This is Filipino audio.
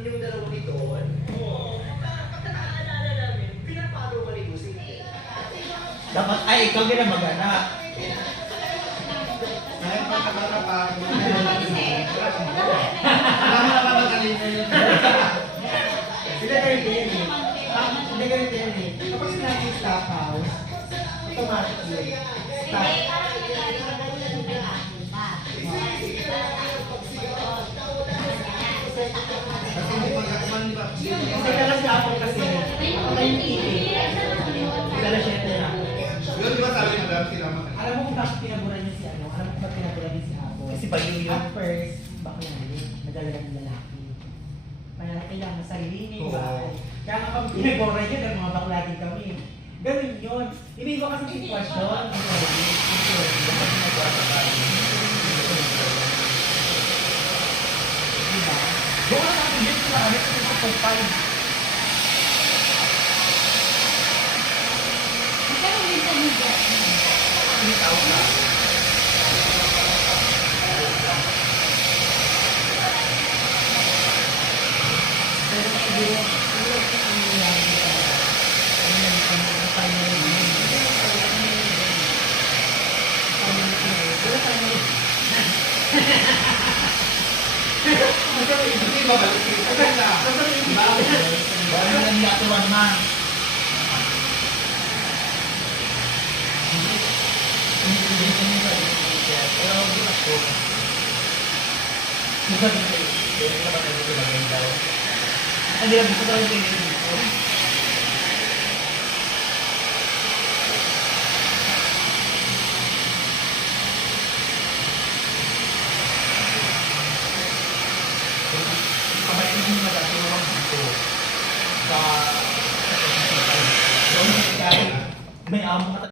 yung dalawang ito, oo, pagkakaalala namin, pinapalo ka ni Busing. Dapat, ay, ikaw gina mag-anak. Ngayon pagkakata pa ako. Alam mo naman matalino yun. Sila ganito yan eh. Sila ganito yan eh. Kapag sinabi yung stop house, automatic yun. Stop. Kasi may pagkakaman ba? Kasi kasi ako kasi, ako na yung TV. Sila siya na. Yun di ba sabi mo dapat sila matalino? Alam mo kung bakit pinaburan niya si ano? Alam mo kung bakit pinaburan niya si Apo? Kasi bayo yun. At first, bakla yun. Nadala ng lalaki. Kaya kailangan sariling Oo. bahay. Kaya nga kami pinaburan niya ng mga bakla din kami. Ganun yun. Ibig ko kasi sitwasyon. Diba? Doon na natin dito sa amin kasi ito pong 5. Pero siguro, siguro kung ano nangyayari sa ano na dito na final yun. Wala tayo rin. Hindi ba balik sila? Baka na niya tuwan man. Pero hindi ako. Hindi lang gusto ko lang yung dito. Kamay mo yung magagawa dito. Sa may amo